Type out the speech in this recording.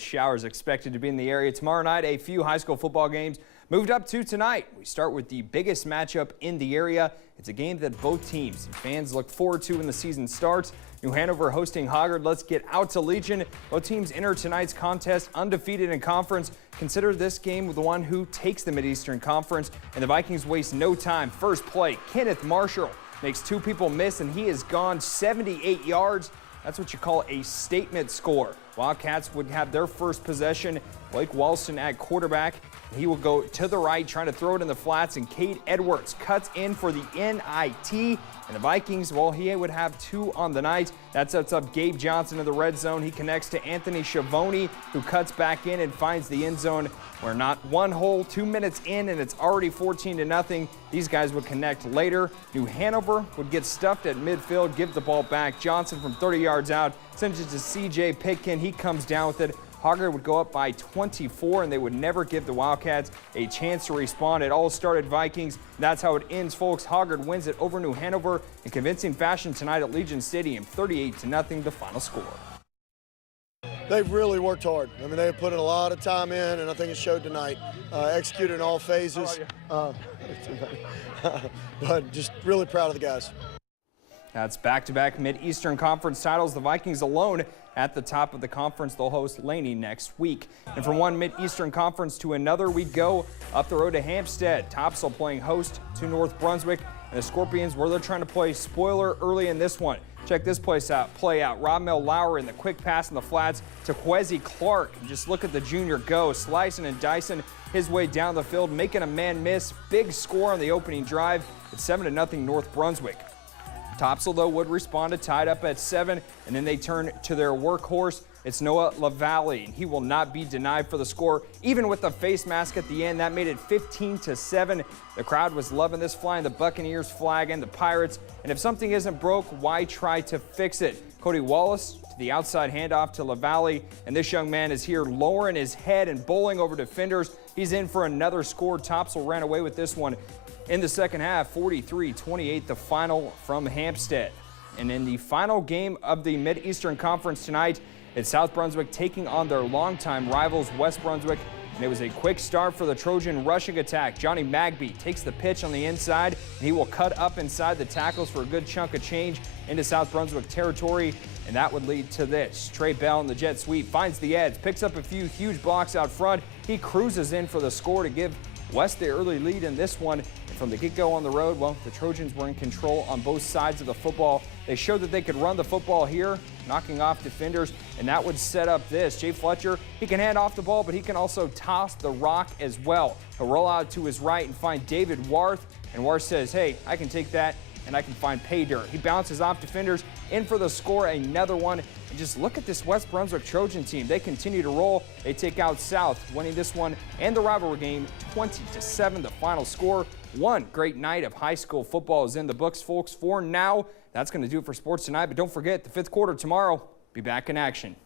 Showers expected to be in the area tomorrow night. A few high school football games moved up to tonight. We start with the biggest matchup in the area. It's a game that both teams and fans look forward to when the season starts. New Hanover hosting Hoggard. Let's get out to Legion. Both teams enter tonight's contest undefeated in conference. Consider this game the one who takes the Mid-Eastern Conference, and the Vikings waste no time. First play, Kenneth Marshall makes two people miss, and he is gone 78 yards. That's what you call a statement score. Wildcats would have their first possession. Blake Walston at quarterback. He will go to the right, trying to throw it in the flats, and Cade Edwards cuts in for the NIT. And the Vikings, well, he would have two on the night. That sets up Gabe Johnson in the red zone. He connects to Anthony Schiavone, who cuts back in and finds the end zone. We're not one whole 2 minutes in, and it's already 14-0. These guys would connect later. New Hanover would get stuffed at midfield, give the ball back. Johnson from 30 yards out sends it to C.J. Pitkin. He comes down with it. Hoggard would go up by 24, and they would never give the Wildcats a chance to respond. It all started Vikings. That's how it ends, folks. Hoggard wins it over New Hanover in convincing fashion tonight at Legion Stadium, 38-0, the final score. They've really worked hard. I mean, they put a lot of time in, and I think it showed tonight. Executed in all phases. But just really proud of the guys. That's back-to-back Mid-Eastern Conference titles. The Vikings alone at the top of the conference. They'll host Laney next week. And from one Mid-Eastern Conference to another, we go up the road to Hampstead. Topsail playing host to North Brunswick. And the Scorpions, where they're trying to play spoiler early in this one. Check this play out. Rodmel Lauer in the quick pass in the flats to Kwesi Clark. Just look at the junior go, slicing and dicing his way down the field, making a man miss. Big score on the opening drive. It's 7-0 North Brunswick. Topsail, though, would respond to tied up at 7, and then they turn to their workhorse. It's Noah LaValle, and he will not be denied for the score, even with the face mask at the end. That made it 15-7. The crowd was loving this, flying the Buccaneers flag and the Pirates. And if something isn't broke, why try to fix it? Cody Wallace to the outside handoff to LaValle, and this young man is here lowering his head and bowling over defenders. He's in for another score. Topsail ran away with this one in the second half, 43-28, the final from Hampstead. And in the final game of the Mid-Eastern Conference tonight, it's South Brunswick taking on their longtime rivals, West Brunswick. And it was a quick start for the Trojan rushing attack. Johnny Magby takes the pitch on the inside, and he will cut up inside the tackles for a good chunk of change into South Brunswick territory. And that would lead to this. Trey Bell in the jet sweep finds the edge, picks up a few huge blocks out front. He cruises in for the score to give West the early lead in this one. And from the get-go on the road, well, the Trojans were in control on both sides of the football. They showed that they could run the football here, knocking off defenders, and that would set up this. Jay Fletcher, he can hand off the ball, but he can also toss the rock as well. He'll roll out to his right and find David Warth, and Warth says, hey, I can take that, and I can find pay dirt. He bounces off defenders, in for the score, another one. And just look at this West Brunswick Trojan team. They continue to roll. They take out South, winning this one and the rivalry game 20-7, the final score. One great night of high school football is in the books, folks. For now, that's going to do it for sports tonight. But don't forget, the fifth quarter tomorrow, be back in action.